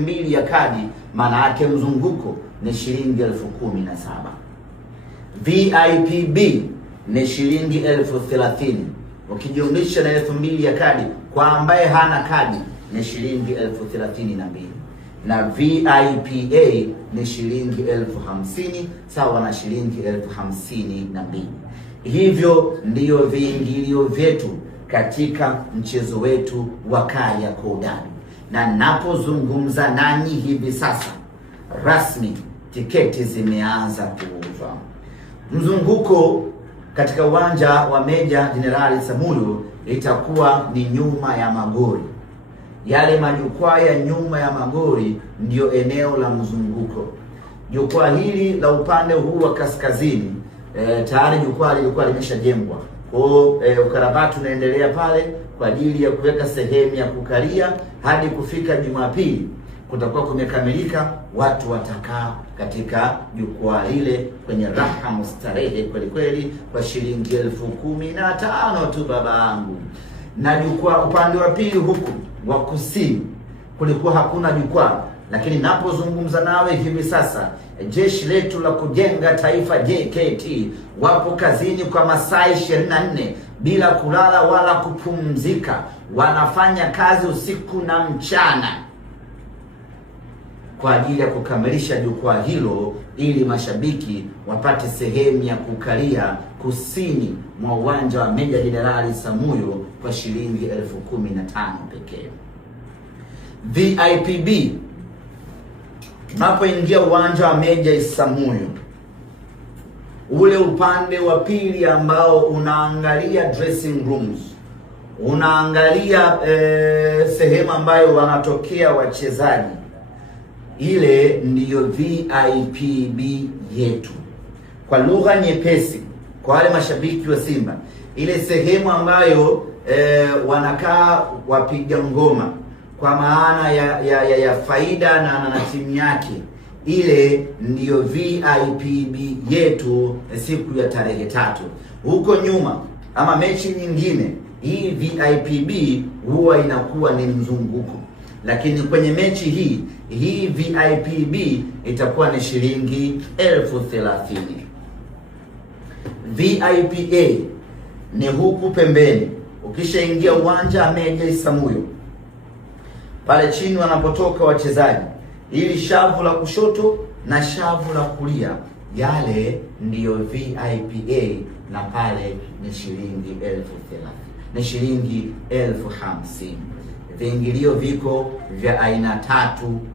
mbili ya kadi, maana yake mzunguko ni shilingi 17,000. VIP B ni shilingi 30,000. Ukijumlisha na 2,000 ya kadi kwa ambaye hana kadi ni shilingi 32,000, na VIP A ni shilingi 50,000 sawa na shilingi 52,000. Hivyo ndiyo viingilio vyetu katika mchezo wetu wa Kariakoo Derby, na napozungumza nanyi hivi sasa rasmi tiketi zimeanza kuuzwa. Mzunguko katika uwanja wa Meja Jenerali Isamuhyo itakuwa ni nyuma ya magori. Yale majukwaa ya nyuma ya magori ndio eneo la mzunguko. Jukwaa hili la upande huu wa kaskazini tayari jukwaa lilikuwa limeshajengwa. Kwa ukarabati unaendelea pale kwa ajili ya kuweka sehemu ya kukalia hadi kufika Jumapili kutakuwa kumekamilika. Watu watakaa katika jukwaa lile kwenye raha mustarehe kweli kweli kwa shilingi 15,000 tu babangu. Na jukwaa upande wa pili huku wa kusini kulikuwa hakuna jukwaa, lakini napozungumza nawe hivi sasa jeshi letu la kujenga taifa JKT wapo kazini kwa masaa 24 bila kulala wala kupumzika. Wanafanya kazi usiku na mchana kwa ajili ya kukamilisha jukwaa hilo ili mashabiki wapate sehemu ya kukalia kusini mwa uwanja wa Meja Jenerali Isamuhyo kwa shilingi 15,000 pekee. VIP B, unapoingia uwanja wa Meja Isamuhyo, ule upande wa pili ambao unaangalia dressing rooms, unaangalia sehemu ambayo wanatokea wachezaji, ile ndiyo VIP B yetu. Kwa lugha nyepesi, kwa wale mashabiki wa Simba, ile sehemu ambayo wanakaa wapiga ngoma kwa maana ya Faida na timu yake, ile ndiyo VIP B yetu siku ya tarehe 3. Huko nyuma ama mechi nyingine, hii VIP B huwa inakuwa ni mzunguko, lakini kwenye mechi hii VIP B itakuwa ni shilingi 30,000. VIP A ni huku pembeni. Ukishaingia uwanja wa Meja Isamuhyo, pale chini wanapotoka wachezaji, ili shavu la kushoto na shavu la kulia, yale ndiyo VIP A, na pale ni shilingi 30,000, ni shilingi 50,000. Viingilio viko vya aina 3.